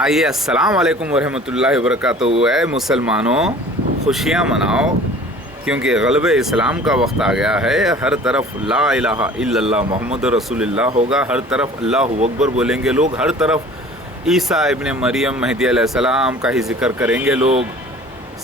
आइए, अस्सलाम वालेकुम वरहमतुल्लाहि वबरकातुहू। ऐ मुसलमानों, खुशियाँ मनाओ क्योंकि ग़लबे इस्लाम का वक्त आ गया है। हर तरफ ला इलाहा इल्लल्लाह मुहम्मद रसूलुल्लाह होगा, हर तरफ अल्लाहु अकबर बोलेंगे लोग, हर तरफ ईसा इब्ने मरियम मेहदी अलैहिस्सलाम का ही जिक्र करेंगे लोग।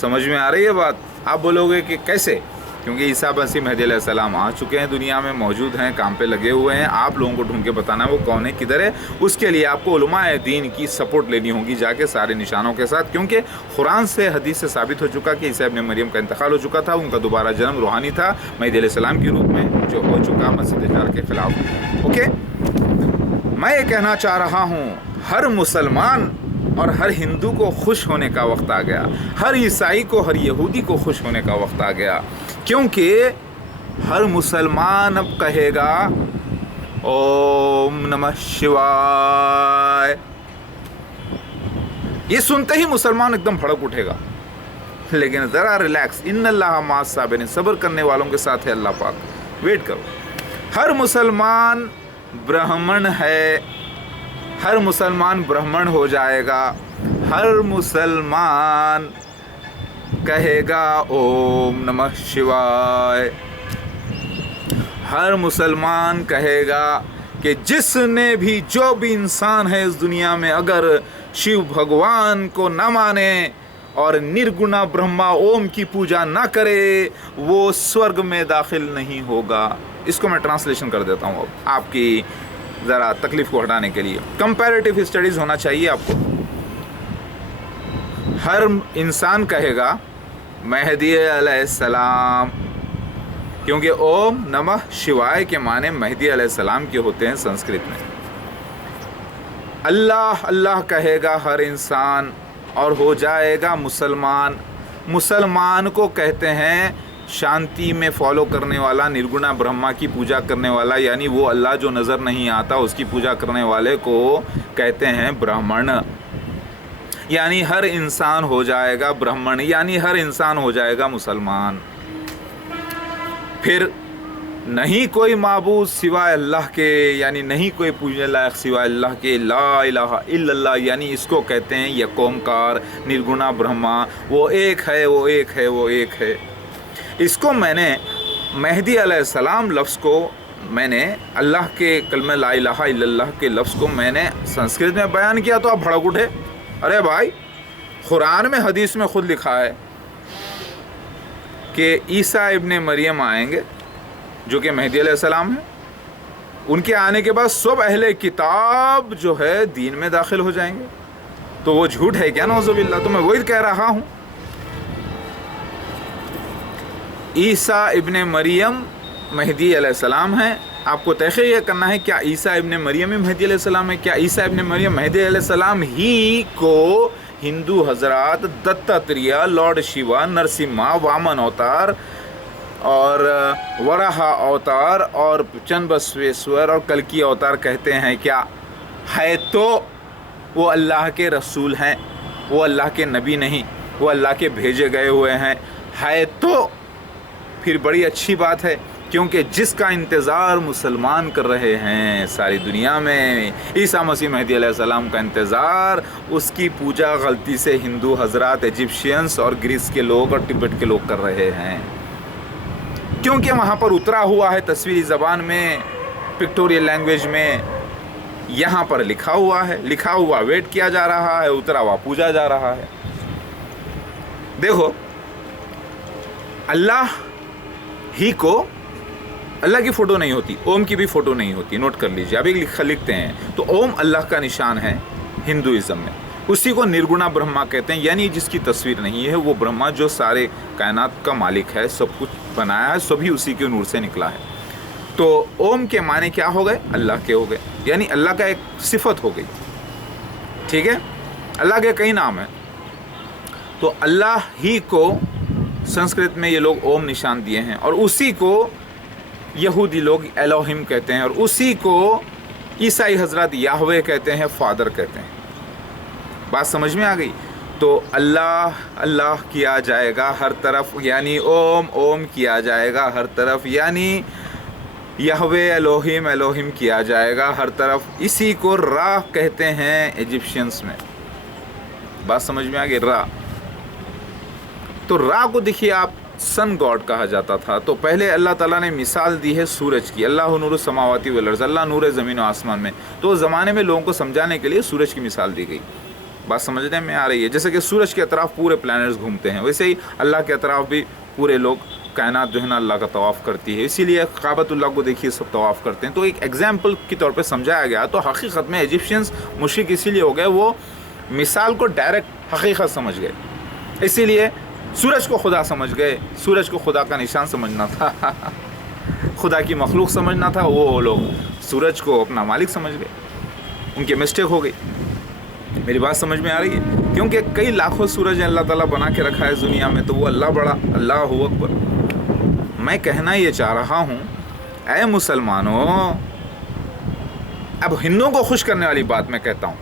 समझ में आ रही है बात? आप बोलोगे कि कैसे? क्योंकि ईसा मसीह मेहदी अलैहिस्सलाम आ चुके हैं, दुनिया में मौजूद हैं, काम पे लगे हुए हैं। आप लोगों को ढूंढ के बताना है वो कौन है, किधर है। उसके लिए आपको उलमाए दीन की सपोर्ट लेनी होगी जाके सारे निशानों के साथ, क्योंकि कुरान से हदीस से साबित हो चुका कि ईसा इब्ने मरियम का इंतकाल हो चुका था। उनका दोबारा जन्म रूहानी था मेहदी अलैहिस्सलाम के रूप में, जो हो चुका मसीह दज्जाल के खिलाफ। ओके, मैं ये कहना चाह रहा हूँ, हर मुसलमान और हर हिंदू को खुश होने का वक्त आ गया, हर ईसाई को, हर यहूदी को खुश होने का वक्त आ गया, क्योंकि हर मुसलमान अब कहेगा ओम नमः शिवाय। ये सुनते ही मुसलमान एकदम भड़क उठेगा। लेकिन ज़रा रिलैक्स, इन्नल्लाह माअस साबिरीन, सब्र करने वालों के साथ है अल्लाह पाक। वेट करो। हर मुसलमान ब्राह्मण है, हर मुसलमान ब्राह्मण हो जाएगा, हर मुसलमान कहेगा ओम नमः शिवाय। हर मुसलमान कहेगा कि जिसने भी, जो भी इंसान है इस दुनिया में, अगर शिव भगवान को न माने और निर्गुणा ब्रह्मा ओम की पूजा न करे, वो स्वर्ग में दाखिल नहीं होगा। इसको मैं ट्रांसलेशन कर देता हूँ अब आपकी ज़रा तकलीफ़ को हटाने के लिए। कंपैरेटिव स्टडीज़ होना चाहिए आपको। हर इंसान कहेगा मेहदी अलैहिस्सलाम, क्योंकि ओम नमः शिवाय के माने मेहदी अलैहिस्सलाम के होते हैं संस्कृत में। अल्लाह अल्लाह कहेगा हर इंसान और हो जाएगा मुसलमान। मुसलमान को कहते हैं शांति में फॉलो करने वाला, निर्गुणा ब्रह्मा की पूजा करने वाला, यानी वो अल्लाह जो नज़र नहीं आता उसकी पूजा करने वाले को कहते हैं ब्राह्मण। यानी हर इंसान हो जाएगा ब्राह्मण, यानी हर इंसान हो जाएगा मुसलमान। फिर नहीं कोई माबूद सिवाय अल्लाह के, यानी नहीं कोई पूजने लायक सिवाय अल्लाह के, ला इलाहा इल्लल्लाह, यानी इसको कहते हैं यकोमकार, निर्गुणा ब्रह्मा, वो एक है, वो एक है, वो एक है। इसको मैंने मेहदी अलैहिस्सलाम लफ्ज़ को, मैंने अल्लाह के कलमे ला इलाहा इल्लल्लाह के लफ्ज़ को मैंने संस्कृत में बयान किया तो आप भड़क उठे। अरे भाई, कुरान में, हदीस में खुद लिखा है कि ईसा इब्ने मरियम आएंगे जो कि मेहदी अलैहिस्सलाम है। उनके आने के बाद सब अहले किताब जो है दीन में दाखिल हो जाएंगे। तो वो झूठ है क्या? नौज़ुबिल्लाह। तो मैं वही कह रहा हूँ, ईसा इब्ने मरियम मेहदी अलैहिस्सलाम है। आपको तहक़ीक़ ये करना है, क्या ईसा इब्ने मरियम ही मेहदी अलैहिस्सलाम है? क्या ईसा इब्ने मरियम मेहदी अलैहिस्सलाम ही को हिंदू हजरात दत्तात्रेय, लॉर्ड शिवा, नरसिम्हा, वामन अवतार और वराहा अवतार और चन्नबसवेश्वर और कल्कि अवतार कहते हैं क्या? है तो वो अल्लाह के रसूल हैं, वो अल्लाह के नबी नहीं, वो अल्लाह के भेजे गए हुए हैं। है तो फिर बड़ी अच्छी बात है, क्योंकि जिसका इंतज़ार मुसलमान कर रहे हैं सारी दुनिया में, ईसा मसीह मेहदी अलैहिस्सलाम का इंतज़ार, उसकी पूजा गलती से हिंदू हजरात, इजिप्शियंस और ग्रीस के लोग और तिब्बत के लोग कर रहे हैं। क्योंकि वहाँ पर उतरा हुआ है तस्वीरी ज़बान में, पिक्टोरियल लैंग्वेज में, यहाँ पर लिखा हुआ है, लिखा हुआ वेट किया जा रहा है, उतरा हुआ पूजा जा रहा है। देखो, अल्लाह ही को अल्लाह की फ़ोटो नहीं होती, ओम की भी फ़ोटो नहीं होती, नोट कर लीजिए। अभी लिखते हैं तो ओम अल्लाह का निशान है हिंदुइज़्म में। उसी को निर्गुणा ब्रह्मा कहते हैं, यानी जिसकी तस्वीर नहीं है, वो ब्रह्मा जो सारे कायनात का मालिक है, सब कुछ बनाया है, सभी उसी के नूर से निकला है। तो ओम के माने क्या हो गए? अल्लाह के हो गए, यानी अल्लाह का एक सिफत हो गई। ठीक है, अल्लाह के कई नाम हैं, तो अल्लाह ही को संस्कृत में ये लोग ओम निशान दिए हैं, और उसी को यहूदी लोग एलोहिम कहते हैं, और उसी को ईसाई हजरत याहवे कहते हैं, फादर कहते हैं। बात समझ में आ गई? तो अल्लाह अल्लाह किया जाएगा हर तरफ, यानी ओम ओम किया जाएगा हर तरफ, यानी यहवे एलोहिम एलोहिम किया जाएगा हर तरफ। इसी को राह कहते हैं इजिप्शियंस में। बात समझ में आ गई। रा, तो रा को देखिए आप सन गॉड कहा जाता था। तो पहले अल्लाह ताला ने मिसाल दी है सूरज की, अल्लाह नूर समावाती वल अर्ज़, अल्लाह नूर ज़मीन और आसमान में। तो उस ज़माने में लोगों को समझाने के लिए सूरज की मिसाल दी गई। बात समझने में आ रही है। जैसे कि सूरज के अतराफ़ पूरे प्लैनेट्स घूमते हैं, वैसे ही अल्लाह के अतराफ़ भी पूरे लोग, कायनात जो है ना अल्लाह का तवाफ़ करती है। इसीलिए काबतुल्लाह को देखिए सब तवाफ़ करते हैं। तो एक एग्जाम्पल के तौर पे समझाया गया। तो हकीकत में इजिप्शियंस मुशरिक इसीलिए हो गए, वो मिसाल को डायरेक्ट हकीकत समझ गए, इसीलिए सूरज को खुदा समझ गए। सूरज को खुदा का निशान समझना था खुदा की मखलूक समझना था, वो लोग सूरज को अपना मालिक समझ गए, उनकी मिस्टेक हो गई। मेरी बात समझ में आ रही है? क्योंकि कई लाखों सूरज अल्लाह ताला बना के रखा है इस दुनिया में, तो वो अल्लाह बड़ा, अल्लाह हू अकबर। मैं कहना ये चाह रहा हूँ, ऐ मुसलमानों, अब हिंदुओं को खुश करने वाली बात मैं कहता हूँ,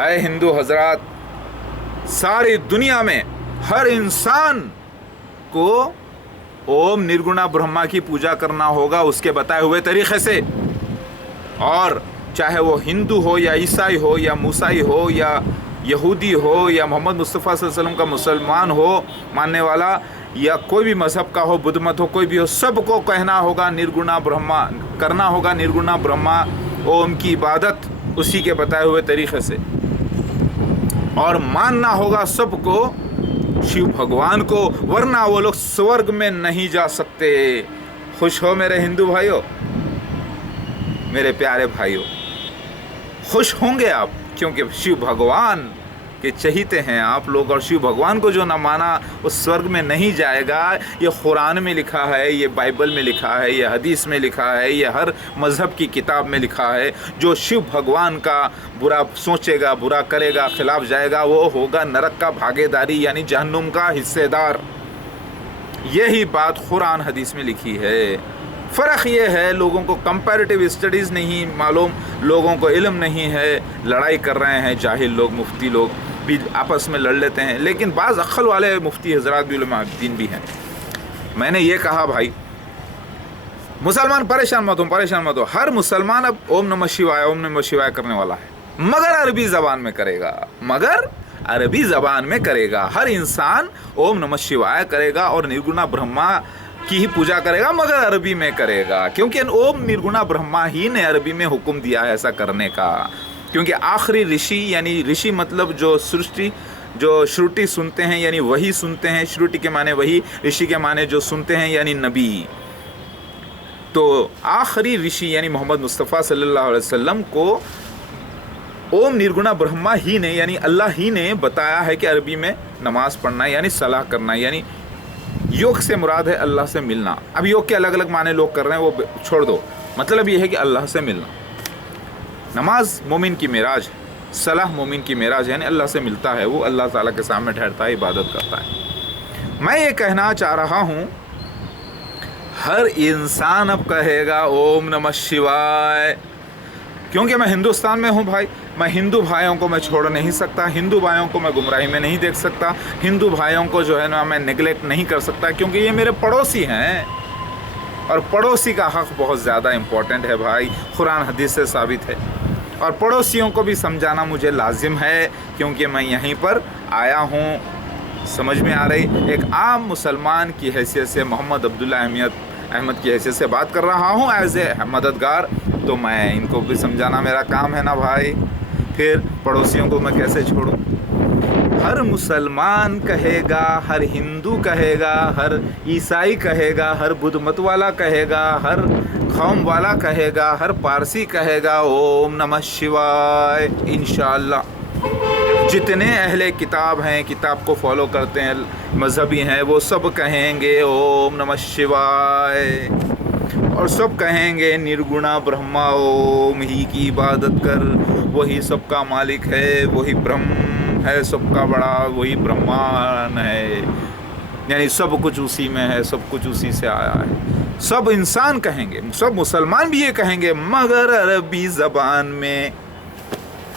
ऐ हिंदू हजरात, सारी दुनिया में हर इंसान को ओम निर्गुणा ब्रह्मा की पूजा करना होगा उसके बताए हुए तरीक़े से। और चाहे वो हिंदू हो या ईसाई हो या मूसाई हो या यहूदी हो या मोहम्मद मुस्तफ़ा सल्लल्लाहु अलैहि वसल्लम का मुसलमान हो मानने वाला, या कोई भी मज़हब का हो, बुद्ध मत हो, कोई भी हो, सबको कहना होगा निर्गुणा ब्रह्मा, करना होगा निर्गुणा ब्रह्मा ओम की इबादत उसी के बताए हुए तरीक़े से। और मानना होगा सबको शिव भगवान को, वरना वो लोग स्वर्ग में नहीं जा सकते। खुश हो मेरे हिंदू भाइयों, मेरे प्यारे भाइयों, खुश होंगे आप, क्योंकि शिव भगवान के चहीते हैं आप लोग। और शिव भगवान को जो ना माना वो स्वर्ग में नहीं जाएगा। ये कुरान में लिखा है, ये बाइबल में लिखा है, ये हदीस में लिखा है, ये हर मज़हब की किताब में लिखा है। जो शिव भगवान का बुरा सोचेगा, बुरा करेगा, खिलाफ जाएगा, वो होगा नरक का भागीदारी, यानी जहन्नुम का हिस्सेदार। यही बात कुरान हदीस में लिखी है। फ़र्क ये है, लोगों को कंपैरेटिव स्टडीज़ नहीं मालूम, लोगों को इल्म नहीं है, लड़ाई कर रहे हैं जाहिल लोग, मुफ्ती लोग भी आपस में लड़ लेते हैं। लेकिन बाज़ अक्ल वाले मुफ्ती हज़रात भी उलमा दीन भी हैं। मैंने ये कहा भाई, मुसलमान परेशान मत हो, परेशान मत हो। हर मुसलमान अब ओम नमः शिवाय, ओम नमः शिवाय करने वाला है, मगर अरबी ज़बान में करेगा, मगर अरबी ज़बान में करेगा। हर इंसान ओम नमः शिवाय करेगा और निर्गुणा ब्रह्मा की ही पूजा करेगा, मगर अरबी में करेगा, क्योंकि ओम निर्गुणा ब्रह्मा ही ने अरबी में हुक्म दिया है ऐसा करने का। क्योंकि आखिरी ऋषि, यानी ऋषि मतलब जो सृष्टि, जो श्रुति सुनते हैं यानी वही सुनते हैं, श्रुति के माने वही, ऋषि के माने जो सुनते हैं यानी नबी। तो आखिरी ऋषि यानी मोहम्मद मुस्तफ़ा सल्लल्लाहु अलैहि वसल्लम को ओम निर्गुणा ब्रह्मा ही ने, यानी अल्लाह ही ने बताया है कि अरबी में नमाज पढ़ना यानी सलाह करना, यानी योग से मुराद है अल्लाह से मिलना। अब योग के अलग अलग माने लोग कर रहे हैं, वो छोड़ दो। मतलब ये है कि अल्लाह से मिलना। नमाज मोमिन की मेराज, सलाह मोमिन की मेराज, यानी अल्लाह से मिलता है, वो अल्लाह ताला के सामने ठहरता है, इबादत करता है। मैं ये कहना चाह रहा हूँ, हर इंसान अब कहेगा ओम नमः शिवाय, क्योंकि मैं हिंदुस्तान में हूँ भाई। मैं हिंदू भाइयों को मैं छोड़ नहीं सकता, हिंदू भाइयों को मैं गुमराही में नहीं देख सकता, हिंदू भाइयों को जो है ना मैं नेगलेक्ट नहीं कर सकता, क्योंकि ये मेरे पड़ोसी हैं और पड़ोसी का हक़ बहुत ज़्यादा इम्पोर्टेंट है भाई, कुरान हदीस से साबित है। और पड़ोसियों को भी समझाना मुझे लाजिम है, क्योंकि मैं यहीं पर आया हूँ। समझ में आ रही? एक आम मुसलमान की हैसियत से, मोहम्मद अब्दुल्ला अहमद की हैसियत से बात कर रहा हूँ एज ए मददगार, तो मैं इनको भी समझाना मेरा काम है ना भाई। फिर पड़ोसियों को मैं कैसे छोड़ूं? हर मुसलमान कहेगा, हर हिंदू कहेगा, हर ईसाई कहेगा, हर बुद्ध मत वाला कहेगा, हर कौम वाला कहेगा, हर पारसी कहेगा ओम नमः शिवाय। इंशाअल्लाह जितने अहले किताब हैं, किताब को फॉलो करते हैं, मजहबी हैं, वो सब कहेंगे ओम नमः शिवाय, और सब कहेंगे निर्गुणा ब्रह्मा ओम ही की इबादत कर, वही सबका मालिक है, वही ब्रह्म है, सबका बड़ा वही ब्रह्मान है, यानी सब कुछ उसी में है, सब कुछ उसी से आया है। सब इंसान कहेंगे, सब मुसलमान भी ये कहेंगे, मगर अरबी ज़बान में।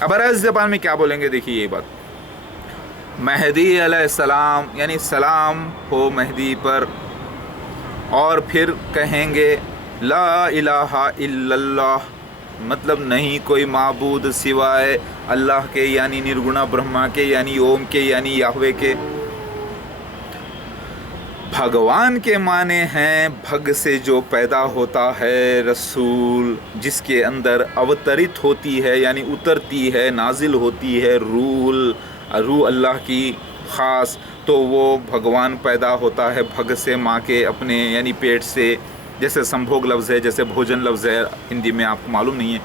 अब अरबी ज़बान में क्या बोलेंगे? देखिए ये बात, महदी अलैहिस्सलाम, यानी सलाम हो महदी पर, और फिर कहेंगे ला इलाहा इल्लल्लाह, مطلب نہیں کوئی معبود سوائے اللہ کے یعنی نرگنا برہما کے یعنی اوم کے یعنی یہوے کے۔ بھگوان کے معنی ہیں بھگ سے جو پیدا ہوتا ہے، رسول جس کے اندر اوترت ہوتی ہے یعنی اترتی ہے، نازل ہوتی ہے روح اللہ کی خاص، تو وہ بھگوان پیدا ہوتا ہے بھگ سے، ماں کے اپنے یعنی پیٹ سے، جیسے سمبھوگ لفظ ہے، جیسے بھوجن لفظ ہے ہندی میں، آپ کو معلوم نہیں ہے،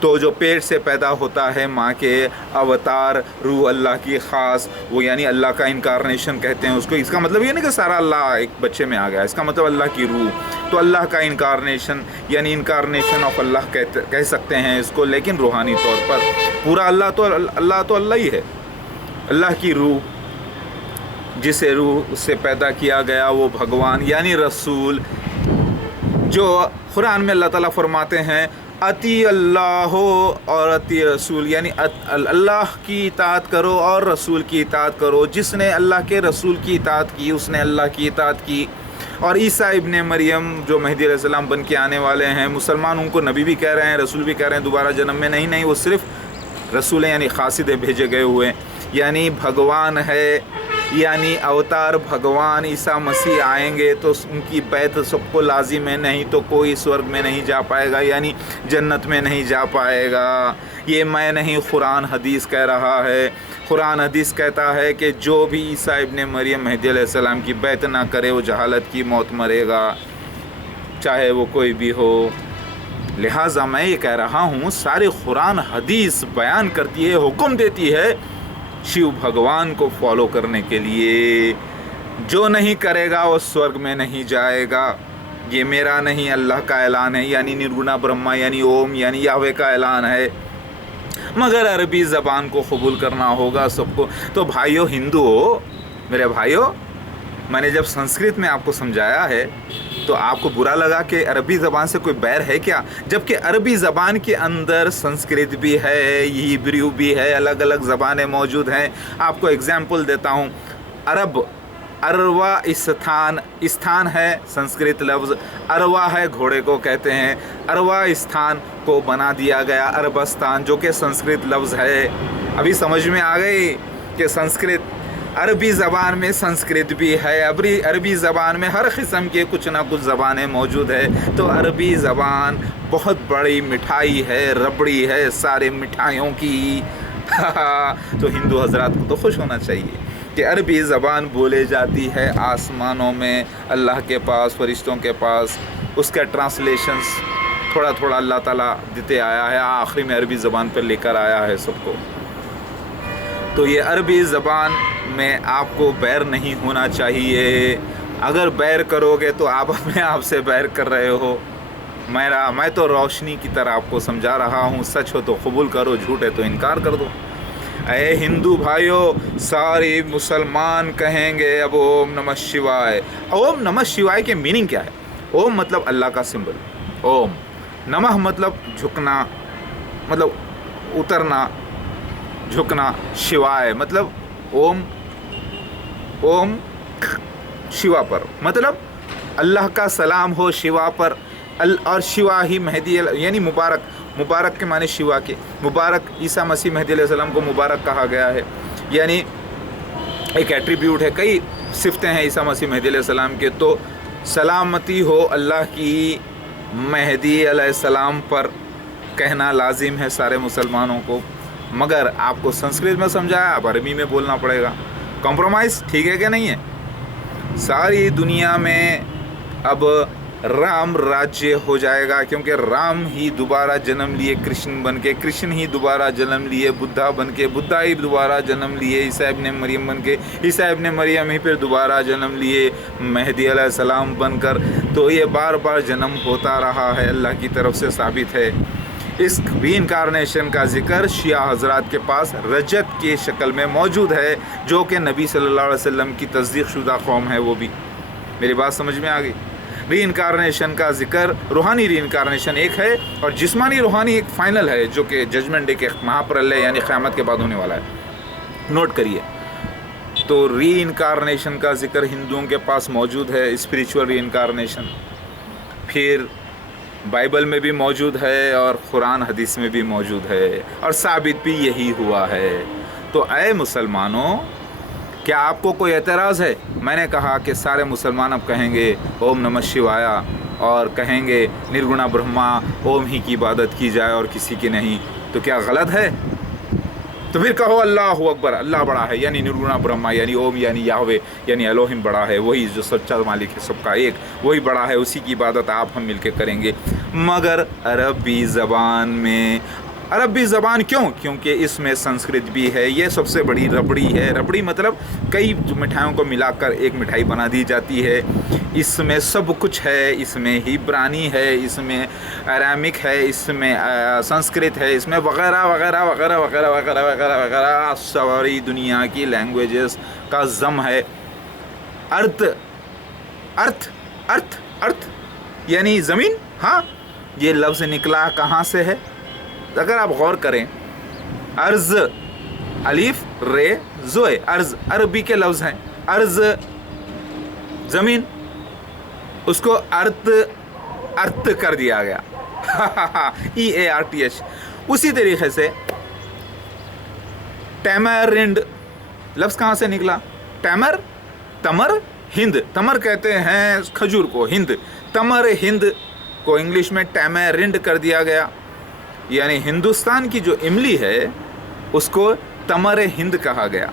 تو جو پیٹ سے پیدا ہوتا ہے ماں کے اوتار روح اللہ کی خاص، وہ یعنی اللہ کا انکارنیشن کہتے ہیں اس کو۔ اس کا مطلب یہ نہیں کہ سارا اللہ ایک بچے میں آ گیا، اس کا مطلب اللہ کی روح، تو اللہ کا انکارنیشن یعنی انکارنیشن آف اللہ کہہ سکتے ہیں اس کو، لیکن روحانی طور پر پورا اللہ تو اللہ ہی ہے۔ اللہ کی روح، جسے روح سے پیدا کیا گیا، وہ بھگوان یعنی رسول، جو قرآن میں اللہ تعالیٰ فرماتے ہیں اطیع اللہ اور اطیع رسول، یعنی اللہ کی اطاعت کرو اور رسول کی اطاعت کرو۔ جس نے اللہ کے رسول کی اطاعت کی اس نے اللہ کی اطاعت کی۔ اور عیسیٰ ابن مریم جو مہدی علیہ السلام بن کے آنے والے ہیں، مسلمان ان کو نبی بھی کہہ رہے ہیں، رسول بھی کہہ رہے ہیں، دوبارہ جنم میں نہیں، وہ صرف رسول ہیں یعنی قاصد بھیجے گئے ہوئے، یعنی بھگوان ہے، یعنی اوتار بھگوان عیسیٰ مسیح آئیں گے تو ان کی بیعت سب کو لازم ہے، نہیں تو کوئی سورگ میں نہیں جا پائے گا یعنی جنت میں نہیں جا پائے گا۔ یہ میں نہیں، قرآن حدیث کہہ رہا ہے۔ قرآن حدیث کہتا ہے کہ جو بھی عیسیٰ ابن مریم مہدی علیہ السلام کی بیعت نہ کرے وہ جہالت کی موت مرے گا، چاہے وہ کوئی بھی ہو۔ لہٰذا میں یہ کہہ رہا ہوں، سارے قرآن حدیث بیان کرتی ہے، حکم دیتی ہے شیو بھگوان کو فالو کرنے کے لیے۔ جو نہیں کرے گا وہ سورگ میں نہیں جائے گا۔ یہ میرا نہیں، اللہ کا اعلان ہے، یعنی نرگنا برہما یعنی اوم یعنی یہوے کا اعلان ہے، مگر عربی زبان کو قبول کرنا ہوگا سب کو۔ تو بھائیو ہندو، میرے بھائیو، میں نے جب سنسکرت میں آپ کو سمجھایا ہے تو آپ کو برا لگا کہ عربی زبان سے کوئی بیر ہے کیا؟ جبکہ عربی زبان کے اندر سنسکرت بھی ہے، ہیبریو بھی ہے، الگ الگ زبانیں موجود ہیں۔ آپ کو اگزامپل دیتا ہوں، اروا استھان ہے سنسکرت لفظ، اروا ہے گھوڑے کو کہتے ہیں، اروا استھان کو بنا دیا گیا عربستان، جو کہ سنسکرت لفظ ہے۔ ابھی سمجھ میں آ گئی کہ سنسکرت، عربی زبان میں سنسکرت بھی ہے، عربی زبان میں ہر قسم کے کچھ نہ کچھ زبانیں موجود ہے۔ تو عربی زبان بہت بڑی مٹھائی ہے، ربڑی ہے سارے مٹھائیوں کی۔ تو ہندو حضرات کو تو خوش ہونا چاہیے کہ عربی زبان بولے جاتی ہے آسمانوں میں، اللہ کے پاس، فرشتوں کے پاس، اس کا ٹرانسلیشنز تھوڑا تھوڑا اللہ تعالیٰ دیتے آیا ہے، آخری میں عربی زبان پر لے کر آیا ہے سب کو۔ تو یہ عربی زبان میں آپ کو بیر نہیں ہونا چاہیے۔ اگر بیر کرو گے تو آپ اپنے آپ سے بیر کر رہے ہو۔ میں تو روشنی کی طرح آپ کو سمجھا رہا ہوں، سچ ہو تو قبول کرو، جھوٹ ہے تو انکار کر دو۔ اے ہندو بھائیو، سارے مسلمان کہیں گے اب اوم نمہ شیوائے۔ اوم نمہ شیوائے کے میننگ کیا ہے؟ اوم مطلب اللہ کا سمبل، اوم، نمہ مطلب جھکنا، مطلب اترنا، جھکنا، شیوائے مطلب اوم شیوا پر، مطلب اللہ کا سلام ہو شیوا پر، اور شیوا ہی مہدی یعنی مبارک کے معنی شیوا کے، مبارک عیسیٰ مسیح مہدی علیہ السلام کو مبارک کہا گیا ہے، یعنی ایک ایٹریبیوٹ ہے، کئی صفتیں ہیں عیسیٰ مسیح مہدی علیہ السلام کے۔ تو سلامتی ہو اللہ کی مہدی علیہ السلام پر کہنا لازم ہے سارے مسلمانوں کو، مگر آپ کو سنسکرت میں سمجھایا، اب عربی میں بولنا پڑے گا۔ کمپرومائز ٹھیک ہے کہ نہیں ہے؟ ساری دنیا میں اب رام راجیہ ہو جائے گا، کیونکہ رام ہی دوبارہ جنم لیے کرشن بن کے، کرشن ہی دوبارہ جنم لیے بدھا بن کے، بدھا ہی دوبارہ جنم لیے عیسیٰ ابن مریم بن کے، عیسیٰ ابن مریم ہی پھر دوبارہ جنم لیے مہدی علیہ السلام بن کر۔ تو یہ بار بار جنم ہوتا رہا ہے، اللہ کی طرف سے ثابت ہے۔ اس ری انکارنیشن کا ذکر شیعہ حضرات کے پاس رجت کی شکل میں موجود ہے، جو کہ نبی صلی اللہ علیہ وسلم کی تصدیق شدہ قوم ہے۔ وہ بھی میری بات سمجھ میں آ گئی؟ ری انکارنیشن کا ذکر، روحانی ری انکارنیشن ایک ہے، اور جسمانی روحانی ایک فائنل ہے، جو کہ ججمنٹ ڈے کے مہاپرلے یعنی قیامت کے بعد ہونے والا ہے، نوٹ کریے۔ تو ری انکارنیشن کا ذکر ہندوؤں کے پاس موجود ہے، اسپریچول ری انکارنیشن۔ پھر बाइबल में भी मौजूद है और कुरान हदीस में भी मौजूद है और साबित भी यही हुआ है। तो ऐ मुसलमानों, क्या आपको कोई एतराज़ है? मैंने कहा कि सारे मुसलमान अब कहेंगे ओम नमः शिवाय और कहेंगे निर्गुणा ब्रह्मा, ओम ही की इबादत की जाए और किसी की नहीं। तो क्या गलत है? तो फिर कहो अल्लाह अकबर, अल्लाह बड़ा है, यानी निर्गुणा ब्रह्मा, यानी ओम, यानी याहवे, यानी एलोहिम बड़ा है, वही जो सच्चा मालिक है सबका एक, वही बड़ा है, उसी की इबादत आप हम मिलके करेंगे। मगर अरबी ज़बान में, अरबी ज़बान क्यों? क्योंकि इसमें संस्कृत भी है, ये सबसे बड़ी रबड़ी है। रबड़ी मतलब कई मिठाइयों को मिलाकर एक मिठाई बना दी जाती है। इसमें सब कुछ है, इसमें हिब्रानी है, इसमें अरामिक है, इसमें संस्कृत है, इसमें वगैरह वगैरह वगैरह वगैरह वगैरह वगैरह वगैरह सारी दुनिया की लैंग्वेजेस का जम है। अर्थ अर्थ अर्थ अर्थ यानी ज़मीन। हाँ, ये लफ्ज़ निकला कहाँ से है? अगर आप गौर करें, अर्ज़, अलीफ रे ज़ोए, अर्ज़ अरबी के लफ्ज़ हैं। अर्ज़ ज़मीन, उसको अर्थ कर दिया गया EARTH। उसी तरीके से टैमरिंड लफ्ज़ कहाँ से निकला? टैमर, तमर, हिंद। तमर कहते हैं खजूर को, हिंद। तमर हिंद को इंग्लिश में टैमरिंड कर दिया गया, यानी हिंदुस्तान की जो इमली है उसको तमर हिंद कहा गया।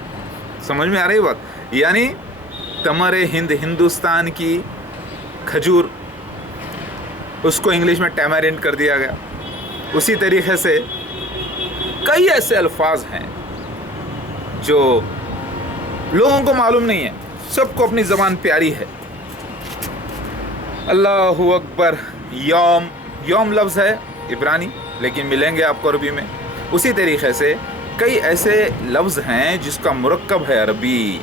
समझ में आ रही बात? यानी तमर हिंद, हिंदुस्तान की खजूर, उसको इंग्लिश में टैमरिंड कर दिया गया। उसी तरीके से कई ऐसे अल्फाज हैं जो लोगों को मालूम नहीं है, सबको अपनी ज़बान प्यारी है। अल्लाहु अकबर। यौम, यौम लफ्ज़ है इब्रानी, लेकिन मिलेंगे आपको अरबी में। उसी तरीके से कई ऐसे लफ्ज़ हैं जिसका मुरक्कब है अरबी।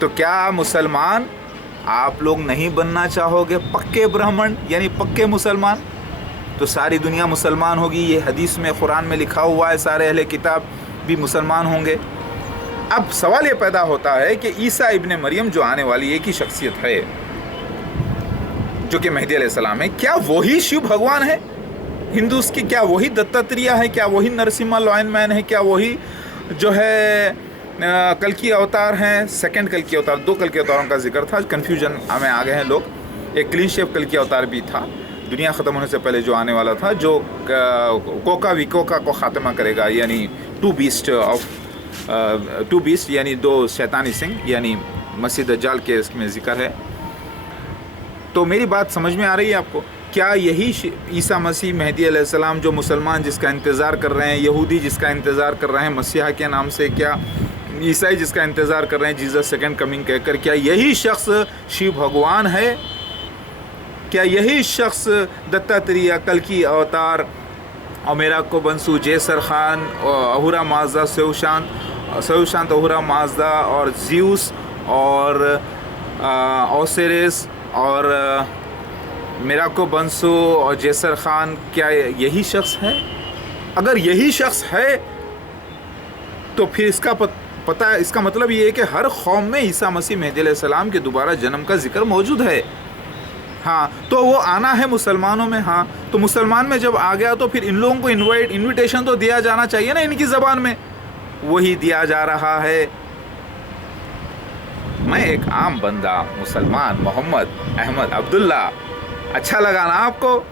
तो क्या मुसलमान आप लोग नहीं बनना चाहोगे पक्के ब्राह्मण, यानी पक्के मुसलमान? तो सारी दुनिया मुसलमान होगी, ये हदीस में कुरान में लिखा हुआ है, सारे अहले किताब भी मुसलमान होंगे। अब सवाल ये पैदा होता है कि ईसा इब्ने मरियम जो आने वाली एक ही शख्सियत है जो कि मेहदी अलैहिस्सलाम है, क्या वही शिव भगवान है हिंदूस की? क्या वही दत्तात्रेय है? क्या वही नरसिम्हा लॉयन मैन है? क्या वही जो है कल की अवतार हैं? सेकंड कल की अवतार, 2 कल के अवतारों का जिक्र था, कन्फ्यूजन में आ गए हैं लोग। एक क्लीन शेव कल की अवतार भी था, दुनिया ख़त्म होने से पहले जो आने वाला था, जो कोका विकोका को ख़ात्मा करेगा, यानी टू बीस्ट यानी 2 शैतानी सिंह, यानी मसीह दज्जाल के इसमें जिक्र है। तो मेरी बात समझ में आ रही है आपको? क्या यही ईसा मसीह मेहदी अलैहिस्सलाम जो मुसलमान जिसका इंतज़ार कर रहे हैं, यहूदी जिसका इंतज़ार कर रहे हैं मसीहा के नाम से, क्या ईसाई जिसका इंतज़ार कर रहे हैं जीसस सेकंड कमिंग कहकर, क्या यही शख्स शिव भगवान है? क्या यही शख्स दत्तात्रेय कल की अवतार अमेरा को बंसू, जेसर खान, अहुरा माजदा, सेवशांत अहुरा माजदा और ज़्यूस और ओसिरिस और मेराको बंसू और जेसर खान, क्या यही शख्स है? अगर यही शख्स है तो फिर इसका मतलब ये है कि हर कौम में ईसा मसीह मेहदी अलैहिस्सलाम के दोबारा जन्म का जिक्र मौजूद है। हाँ, तो वो आना है मुसलमानों में। हाँ, तो मुसलमान में जब आ गया तो फिर इन लोगों को इन्विटेशन तो दिया जाना चाहिए ना इनकी ज़बान में, वही दिया जा रहा है। मैं एक आम बंदा मुसलमान मोहम्मद अहमद अब्दुल्ला, अच्छा लगा ना आपको?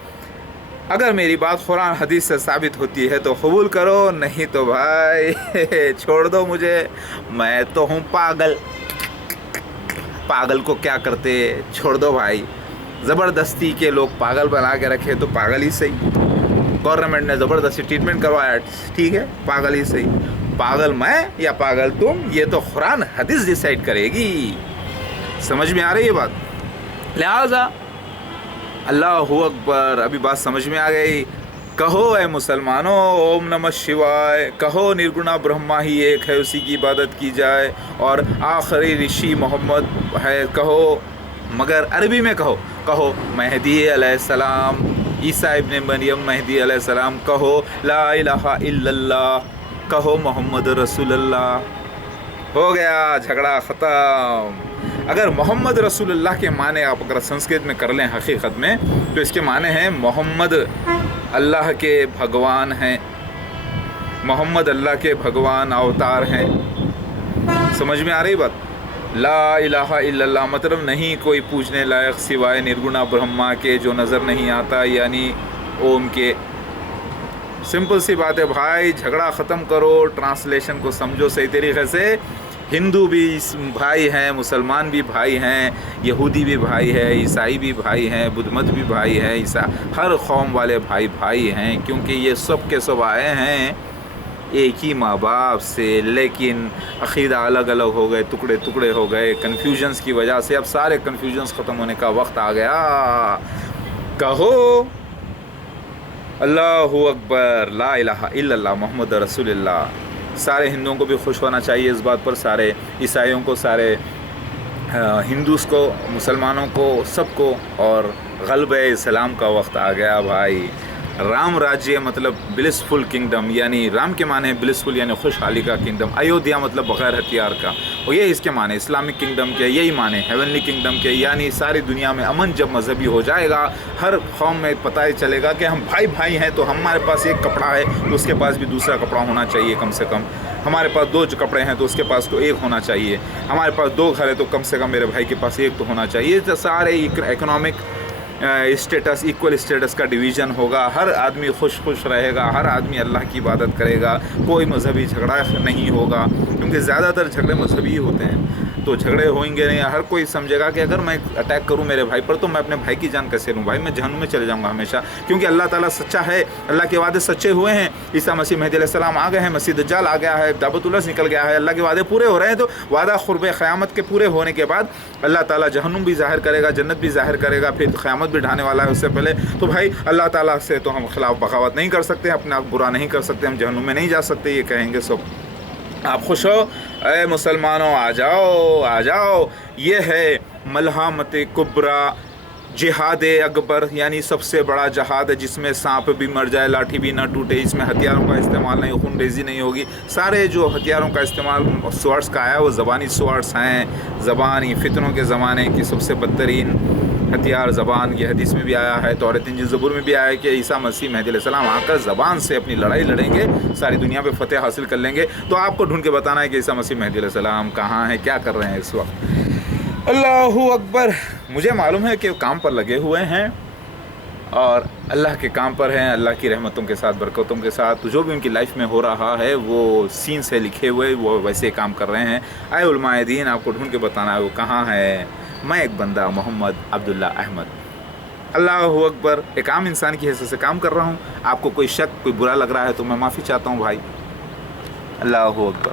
अगर मेरी बात कुरान हदीस से साबित होती है तो कबूल करो, नहीं तो भाई छोड़ दो मुझे, मैं तो हूँ पागल। पागल को क्या करते, छोड़ दो भाई। ज़बरदस्ती के लोग पागल बना के रखे तो पागल ही सही, गवर्नमेंट ने ज़बरदस्ती ट्रीटमेंट करवाया, ठीक है, पागल ही सही। पागल मैं या पागल तुम, ये तो कुरान हदीस डिसाइड करेगी। समझ में आ रही है बात? लिहाजा अल्लाहु अकबर, अभी बात समझ में आ गई। कहो ऐ मुसलमानों ओम नमः शिवाय, कहो निर्गुणा ब्रह्मा ही एक है, उसी की इबादत की जाए और आखिरी ऋषि मोहम्मद है, कहो। मगर अरबी में कहो मेहदी अलैहिस्सलाम, ईसा इब्ने मरियम मेहदी अलैहिस्सलाम, कहो ला इलाहा इल्लल्लाह, कहो मोहम्मद रसूलुल्लाह। हो गया, झगड़ा ख़त्म। اگر محمد رسول اللہ کے معنی آپ اگر سنسکرت میں کر لیں حقیقت میں تو اس کے معنی ہیں محمد اللہ کے بھگوان ہیں، محمد اللہ کے بھگوان اوتار ہیں۔ سمجھ میں آ رہی بات؟ لا الہ الا اللہ مطلب نہیں کوئی پوجنے لائق سوائے نرگنا برہما کے جو نظر نہیں آتا، یعنی اوم کے۔ سمپل سی بات ہے بھائی، جھگڑا ختم کرو، ٹرانسلیشن کو سمجھو صحیح طریقے سے۔ ہندو بھی بھائی ہیں، مسلمان بھی بھائی ہیں، یہودی بھی بھائی ہے، عیسائی بھی بھائی ہیں، بدھ مت بھی بھائی ہے، ہر قوم والے بھائی ہیں، کیونکہ یہ سب کے سب آئے ہیں ایک ہی ماں باپ سے، لیکن عقیدہ الگ الگ ہو گئے، ٹکڑے ٹکڑے ہو گئے کنفیوژنس کی وجہ سے۔ اب سارے کنفیوژنس ختم ہونے کا وقت آ گیا۔ کہو اللہ اکبر، لا الہ الا اللہ محمد رسول اللہ۔ سارے ہندوؤں کو بھی خوش ہونا چاہیے اس بات پر، سارے عیسائیوں کو، سارے ہندوز کو، مسلمانوں کو، سب کو، اور غلبہ اسلام کا وقت آ گیا بھائی۔ رام راجیہ مطلب بلسفل کنگڈم، یعنی رام کے معنی ہے بلسفل یعنی خوشحالی کا کنگڈم، ایودھیا مطلب بغیر ہتھیار کا، اور یہ اس کے معنی اسلامک کنگڈم کے یہی معنی ہیونلی کنگڈم کے، یعنی ساری دنیا میں امن جب مذہبی ہو جائے گا، ہر قوم میں پتہ ہی چلے گا کہ ہم بھائی ہیں، تو ہمارے پاس ایک کپڑا ہے تو اس کے پاس بھی دوسرا کپڑا ہونا چاہیے کم سے کم، ہمارے پاس 2 کپڑے ہیں تو اس کے پاس تو ایک ہونا چاہیے، ہمارے پاس 2 گھر ہے تو کم سے کم میرے بھائی کے پاس ایک تو ہونا چاہیے۔ تو سارے اکنامک اسٹیٹس، ایکول اسٹیٹس کا ڈویژن ہوگا، ہر آدمی خوش رہے گا، ہر آدمی اللہ کی عبادت کرے گا، کوئی مذہبی جھگڑا نہیں ہوگا، کیونکہ زیادہ تر جھگڑے مذہبی ہی ہوتے ہیں، تو جھگڑے ہوئیں گے نہیں۔ ہر کوئی سمجھے گا کہ اگر میں اٹیک کروں میرے بھائی پر تو میں اپنے بھائی کی جان کیسے لوں، بھائی میں جہنم میں چلے جاؤں گا ہمیشہ، کیونکہ اللہ تعالیٰ سچا ہے، اللہ کے وعدے سچے ہوئے ہیں، عیسیٰ مسیح مہدی علیہ السلام آ گئے ہیں، مسیح دجال آ گیا ہے، دعوت الرس نکل گیا ہے، اللہ کے وعدے پورے ہو رہے ہیں، تو وعدہ قرب قیامت کے پورے ہونے کے بعد اللہ تعالیٰ جہنم بھی ظاہر کرے گا، جنت بھی ظاہر کرے گا، پھر قیامت بھی ڈھانے والا ہے اس سے پہلے۔ تو بھائی اللہ تعالیٰ سے تو ہم خلاف بغاوت نہیں کر سکتے، اپنے آپ برا نہیں کر سکتے، ہم جہنم میں نہیں جا سکتے، یہ کہیں گے سب۔ آپ خوش ہو؟ اے مسلمانوں آ جاؤ، یہ ہے ملحمت کبریٰ، جہاد اکبر، یعنی سب سے بڑا جہاد ہے، جس میں سانپ بھی مر جائے، لاٹھی بھی نہ ٹوٹے، اس میں ہتھیاروں کا استعمال نہیں، خون ریزی نہیں ہوگی، سارے جو ہتھیاروں کا استعمال سوارڈز کا آیا ہے وہ زبانی سوارڈز ہیں، زبانی فتنوں کے زمانے کی سب سے بدترین ہتھیار زبان، یہ حدیث میں بھی آیا ہے، تورات انجیل زبور میں بھی آیا ہے کہ عیسیٰ مسیح مہدی علیہ السلام آ کر زبان سے اپنی لڑائی لڑیں گے، ساری دنیا پہ فتح حاصل کر لیں گے۔ تو آپ کو ڈھونڈ کے بتانا ہے کہ عیسیٰ مسیح مہدی علیہ السلام کہاں ہیں، کیا کر رہے ہیں اس وقت۔ اللہ اکبر۔ مجھے معلوم ہے کہ وہ کام پر لگے ہوئے ہیں اور اللہ کے کام پر ہیں، اللہ کی رحمتوں کے ساتھ، برکتوں کے ساتھ، جو بھی ان کی لائف میں ہو رہا ہے وہ سین سے لکھے ہوئے وہ ویسے کام کر رہے ہیں۔ اے علماء دین، آپ کو ڈھونڈ کے بتانا ہے وہ کہاں ہے۔ میں ایک بندہ محمد عبداللہ احمد، اللہ اکبر، ایک عام انسان کی حیثیت سے کام کر رہا ہوں۔ آپ کو کوئی شک، کوئی برا لگ رہا ہے تو میں معافی چاہتا ہوں بھائی۔ اللہ اکبر۔